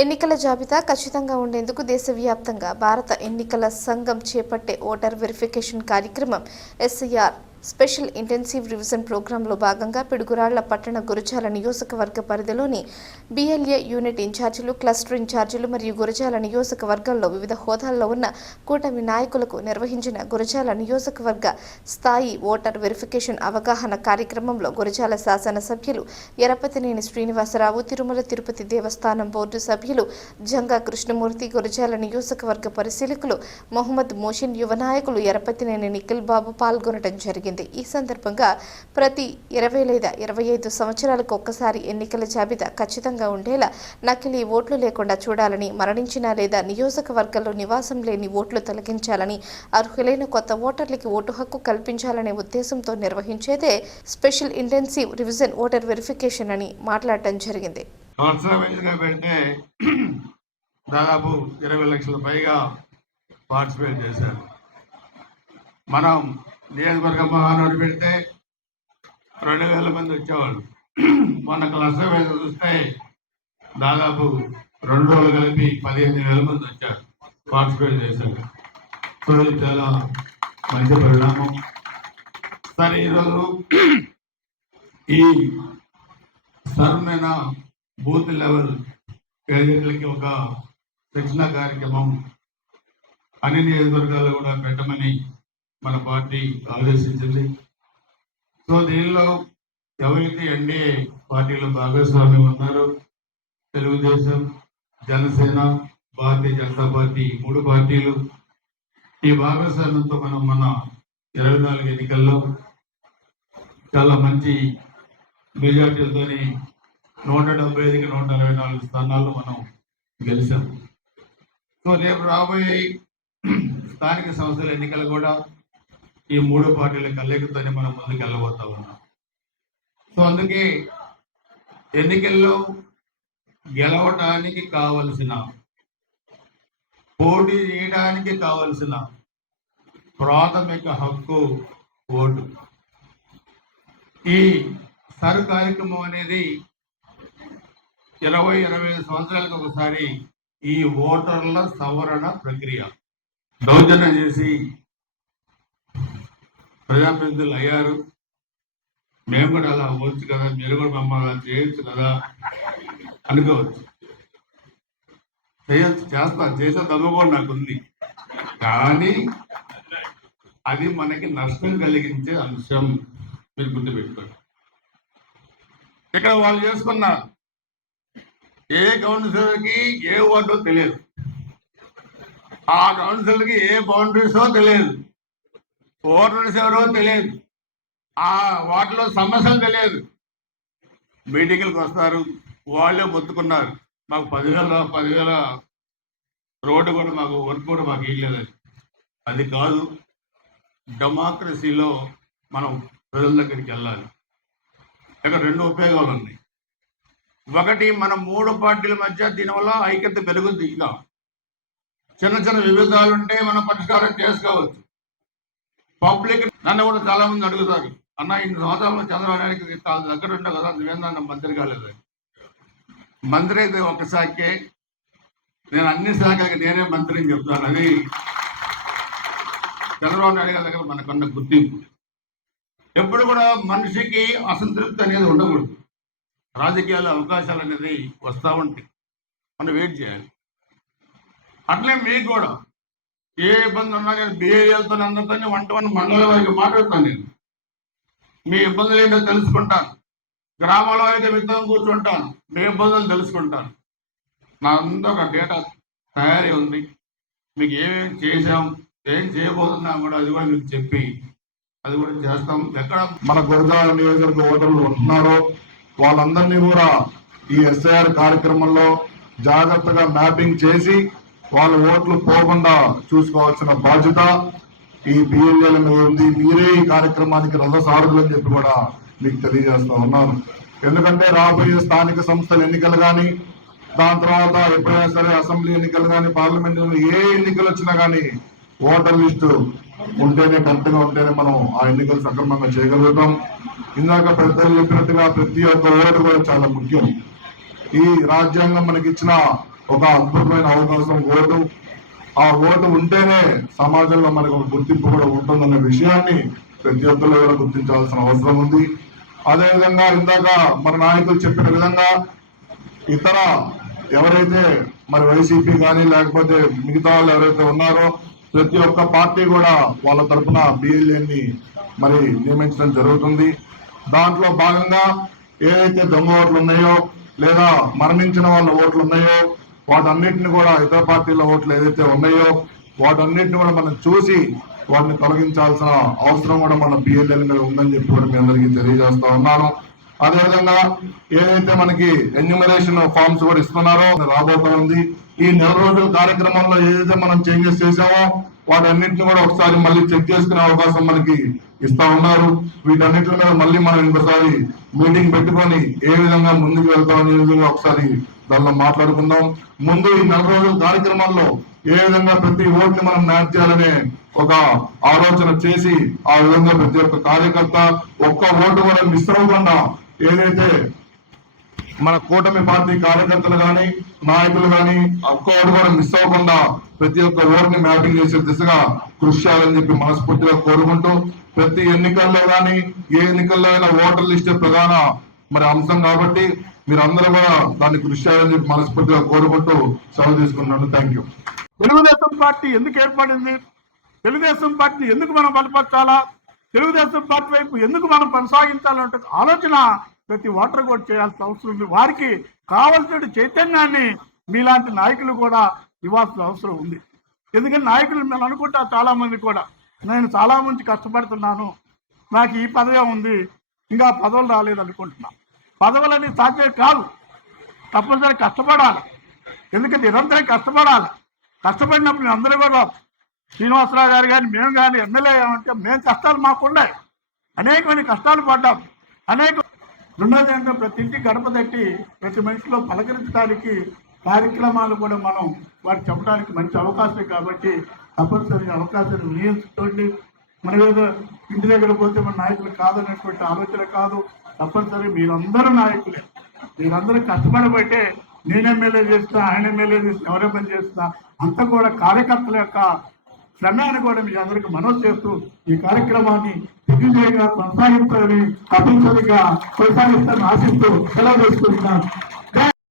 ఎన్నికల జాబితా ఖచ్చితంగా ఉండేందుకు దేశవ్యాప్తంగా భారత ఎన్నికల సంఘం చేపట్టే ఓటర్ వెరిఫికేషన్ కార్యక్రమం ఎస్ఐఆర్ స్పెషల్ ఇంటెన్సివ్ రివిజన్ ప్రోగ్రాంలో భాగంగా పిడుగురాళ్ల పట్టణ గురజాల నియోజకవర్గ పరిధిలోని బిఎల్ఏ యూనిట్ ఇన్ఛార్జీలు, క్లస్టర్ ఇన్ఛార్జీలు మరియు గురజాల నియోజకవర్గంలో వివిధ హోదాల్లో ఉన్న కూటమి నాయకులకు నిర్వహించిన గురజాల నియోజకవర్గ స్థాయి ఓటర్ వెరిఫికేషన్ అవగాహన కార్యక్రమంలో గురజాల శాసనసభ్యులు ఎరపతినేని శ్రీనివాసరావు, తిరుమల తిరుపతి దేవస్థానం బోర్డు సభ్యులు జంగా కృష్ణమూర్తి, గురజాల నియోజకవర్గ పరిశీలకులు మొహమ్మద్ మోషిన్, యువ నాయకులు ఎరపతినేని నిఖిల్ బాబు పాల్గొనడం జరిగింది. ఈ సందర్భంగా ప్రతి 20 లేదా 25 సంవత్సరాలకు ఒక్కసారి ఎన్నికల జాబితా ఖచ్చితంగా ఉండేలా నకిలీ ఓట్లు లేకుండా చూడాలని, మరణించిన లేదా నియోజకవర్గంలో నివాసం లేని ఓట్లు తొలగించాలని, అర్హులైన కొత్త ఓటర్లకి ఓటు హక్కు కల్పించాలనే ఉద్దేశంతో నిర్వహించేదే special intensive revision voter verification అని మాట్లాడటం జరిగింది. దాదాపు 20 లక్షల పైగా పార్టిసిపేట్ చేశారు. మనం నియోజకవర్గ మహానాడు పెడితే 2000 మంది వచ్చేవాళ్ళు. మొన్న క్లస్టర్ వైజ్ చూస్తే దాదాపు 2 రోజులు కలిపి 15,000 మంది వచ్చారు, పార్టిసిపేట్ చేశారు. సో ఇది చాలా మంచి పరిణామం. సరే, ఈరోజు ఈ సర్వమైన బూత్ లెవెల్ ఏజెంట్లకి ఒక శిక్షణ కార్యక్రమం అన్ని నియోజకవర్గాల్లో కూడా పెట్టమని మన పార్టీ ఆదేశించింది. సో దీనిలో ఎవరైతే ఎన్డీఏ పార్టీలో భాగస్వామ్యం ఉన్నారో, తెలుగుదేశం, జనసేన, భారతీయ జనతా పార్టీ, 3 పార్టీలు, ఈ భాగస్వామ్యంతో మనం మన 24 ఎన్నికల్లో చాలా మంచి మెజార్టీలతో 175కి 164 స్థానాల్లో మనం గెలిచాం. సో రేపు రాబోయే స్థానిక సంస్థల ఎన్నికలు కూడా ఈ 3 పార్టీల కలయికతోనే మనం ముందుకు వెళ్ళబోతా ఉన్నాం. సో అందుకే ఎన్నికల్లో గెలవటానికి కావలసిన, పోటీ చేయడానికి కావలసిన ప్రాథమిక హక్కు ఓటు. ఈ సర్ కార్యక్రమం అనేది 20-25 సంవత్సరాలకు ఒకసారి ఈ ఓటర్ల సవరణ ప్రక్రియ. దౌర్జన్యం చేసి ప్రజాప్రతినిధులు అయ్యారు, మేము కూడా అలా అవ్వచ్చు కదా, మీరు కూడా మమ్మల్ని చేయొచ్చు కదా అనుకోవచ్చు. చేయొచ్చు, చేసే దమ్ము కూడా నాకుంది. కానీ అది మనకి నష్టం కలిగించే అంశం, మీరు గుర్తుపెట్టుకోండి. ఇక్కడ వాళ్ళు చేసుకున్నారు, ఏ కౌన్సిలర్కి ఏ వార్డో తెలియదు, ఆ కౌన్సిలర్కి ఏ బౌండరీసో తెలియదు, ఓటర్స్ ఎవరో తెలియదు, ఆ వాటిలో సమస్యలు తెలియదు. మీటింగ్లకు వస్తారు, వాళ్ళే మొత్తుకున్నారు, మాకు 10,000 రోడ్డు కూడా మాకు వర్క్ కూడా మాకు ఇవ్వలేదని. అది కాదు, డెమోక్రసీలో మనం ప్రజల దగ్గరికి వెళ్ళాలి. ఇక్కడ 2 ఉపయోగాలు ఉన్నాయి. ఒకటి, మన 3 పార్టీల మధ్య దీనివల్ల ఐక్యత పెరుగుద్ది. ఇంకా చిన్న చిన్న విభేదాలు ఉంటే మనం పరిష్కారం చేసుకోవచ్చు. పబ్లిక్ నన్ను కూడా చాలా మంది అడుగుతారు, అన్న ఇన్ని సంవత్సరాలు చంద్రబాబు నాయుడికి దగ్గర ఉంటావు కదా, నువ్వేందన్న మంత్రి కాలేదని. మంత్రి అయితే ఒక శాఖే, నేను అన్ని శాఖలకి నేనే మంత్రి అని చెప్తాను. అది చంద్రబాబు నాయుడు గారి దగ్గర మనకున్న గుర్తింపు. ఎప్పుడు కూడా మనిషికి అసంతృప్తి అనేది ఉండకూడదు. రాజకీయాల అవకాశాలు అనేది వస్తూ ఉంటాయి, మనం వెయిట్ చేయాలి. అట్లే మీకు కూడా ఏ ఇబ్బంది ఉన్నా నేను బిఏఎల్తో అందరితో 1-to-1 మండల వారికి మాట్లాడతాను. నేను మీ ఇబ్బందులు ఏంటో తెలుసుకుంటాను, గ్రామాల వారికి మిత్రం కూర్చుంటాను, మీ ఇబ్బందులు తెలుసుకుంటాను. నా అంతా ఒక డేటా తయారీ ఉంది, మీకు ఏమేమి చేసాం, ఏం చేయబోతున్నా కూడా అది కూడా మీకు చెప్పి అది కూడా చేస్తాం. ఎక్కడ మన గురజాల నియోజకవర్గ ఓటర్లు ఉంటున్నారో వాళ్ళందరినీ కూడా ఈ ఎస్ఐఆర్ కార్యక్రమంలో జాగ్రత్తగా మ్యాపింగ్ చేసి వాళ్ళ ఓట్లు పోకుండా చూసుకోవాల్సిన బాధ్యత ఈ బిఎల్ఏల మీద ఉంది. మీరే ఈ కార్యక్రమానికి రథసారథులు అని చెప్పి కూడా మీకు తెలియజేస్తూ ఉన్నాను. ఎందుకంటే రాబోయే స్థానిక సంస్థల ఎన్నికలు కానీ, దాని తర్వాత ఎప్పుడైనా సరే అసెంబ్లీ ఎన్నికలు కానీ, పార్లమెంట్ ఏ ఎన్నికలు వచ్చినా కానీ ఓటర్ లిస్టు ఉంటేనే, కరెక్ట్గా ఉంటేనే మనం ఆ ఎన్నికలు సక్రమంగా చేయగలుగుతాం. ఇందాక పెద్దలు చెప్పినట్టుగా ప్రతి ఒక్క ఓటు కూడా చాలా ముఖ్యం. ఈ రాజ్యాంగం మనకి ఇచ్చిన ఒక అద్భుతమైన అవకాశం ఓటు. ఆ ఓటు ఉంటేనే సమాజంలో మనకు ఒక గుర్తింపు కూడా ఉంటుందన్న విషయాన్ని ప్రతి ఒక్కరు కూడా గుర్తించాల్సిన అవసరం ఉంది. అదేవిధంగా ఇందాక మన నాయకులు చెప్పిన విధంగా ఇతర ఎవరైతే మరి వైసీపీ కానీ లేకపోతే మిగతా వాళ్ళు ఎవరైతే ఉన్నారో ప్రతి ఒక్క పార్టీ కూడా వాళ్ళ తరఫున బిఎల్ఏని మరి నియమించడం జరుగుతుంది. దాంట్లో భాగంగా ఏదైతే దొంగ ఓట్లు ఉన్నాయో లేదా మరణించిన వాళ్ళ ఓట్లు ఉన్నాయో వాటన్నిటిని కూడా ఇతర పార్టీల ఓట్లు ఏదైతే ఉన్నాయో వాటన్నిటిని కూడా మనం చూసి వాటిని తొలగించాల్సిన అవసరం కూడా మన బిఎల్ఎల్ మీద ఉందని చెప్పి కూడా మీ అందరికీ తెలియజేస్తా ఉన్నాను. అదేవిధంగా ఏదైతే మనకి ఎన్యూమరేషన్ ఫార్మ్స్ కూడా ఇస్తున్నారో రాబోతా ఉంది. ఈ నెల రోజుల కార్యక్రమంలో ఏదైతే మనం చేంజెస్ చేసామో వాటన్నింటిని కూడా ఒకసారి మళ్ళీ చెక్ చేసుకునే అవకాశం మనకి ఇస్తా ఉన్నారు. వీటన్నిటి మీద మళ్ళీ మనం ఇంకోసారి మీటింగ్ పెట్టుకొని ఏ విధంగా ముందుకు వెళ్తామనే విధంగా ఒకసారి దానిలో మాట్లాడుకుందాం. ముందు ఈ నెల రోజుల కార్యక్రమంలో ఏ విధంగా ప్రతి ఓటుని మనం మ్యాచ్ చేయాలనే ఒక ఆలోచన చేసి ఆ విధంగా ప్రతి ఒక్క కార్యకర్త ఒక్క ఓటు కూడా మిస్ అవ్వకుండా ఏదైతే మన కూటమి పార్టీ కార్యకర్తలు కానీ నాయకులు కానీ ఒక్క ఓటు కూడా మిస్ అవ్వకుండా ప్రతి ఒక్క ఓటుని మ్యాపింగ్ చేసే దిశగా కృషి చేయాలని చెప్పి మనస్ఫూర్తిగా కోరుకుంటూ ప్రతి ఎన్నికల్లో కానీ ఏ ఎన్నికల్లో అయినా ఓటర్ లిస్టే ప్రధాన మరి అంశం కాబట్టి మీరందరూ కూడా దాన్ని కృషి చేయాలని చెప్పి మనస్ఫూర్తిగా కోరుకుంటూ సెలవు తీసుకుంటున్నాను. Thank you. తెలుగుదేశం పార్టీ ఎందుకు ఏర్పడింది? తెలుగుదేశం పార్టీని ఎందుకు మనం బలపరచాలా? తెలుగుదేశం పార్టీ వైపు ఎందుకు మనం కొనసాగించాలంటే ఆలోచన ప్రతి ఓటర్ కూడా చేయాల్సిన అవసరం ఉంది. వారికి కావలసిన చైతన్యాన్ని మీలాంటి నాయకులు కూడా ఇవ్వాల్సిన అవసరం ఉంది. ఎందుకంటే నాయకులు మేము అనుకుంటా చాలా మంది కూడా నేను చాలా మంది కష్టపడుతున్నాను, నాకు ఈ పదవి ఉంది, ఇంకా పదవులు రాలేదు అనుకుంటున్నా. పదవులని సాధ్యం కాదు, తప్పనిసరి కష్టపడాలి. ఎందుకంటే నిరంతరం కష్టపడాలి. కష్టపడినప్పుడు అందరూ కూడా శ్రీనివాసరావు గారు కానీ మేము కానీ ఎమ్మెల్యే అంటే మేము కష్టాలు మాకున్నాయి, అనేకమైన కష్టాలు పడ్డాం. రెండోది అంటే ప్రతి ఇంటి గడప తట్టి ప్రతి మనిషిలో పలకరించడానికి కార్యక్రమాలు కూడా మనం వారికి చెప్పడానికి మంచి అవకాశం కాబట్టి తప్పనిసరిగా అవకాశాన్ని వినియోగించుకోండి. మనం ఏదో ఇంటి దగ్గర పోతే మన నాయకులు కాదనేటువంటి ఆలోచన కాదు. తప్పనిసరిగా మీరందరూ నాయకులే, మీరందరూ కష్టపడబట్టే నేను ఎమ్మెల్యే చేస్తున్నా, ఆయన ఎమ్మెల్యే చేస్తున్నా, ఎవరెమ్మెల్యే చేస్తున్నా అంతా కూడా కార్యకర్తల యొక్క శ్రమాన్ని కూడా మీ అందరికీ మనవి చేస్తూ ఈ కార్యక్రమాన్ని దిగ్విజయంగా కొనసాగించాలని తప్పనిసరిగా కొనసాగిస్తానని ఆశిస్తూ సెలవు తీసుకుంటున్నాను.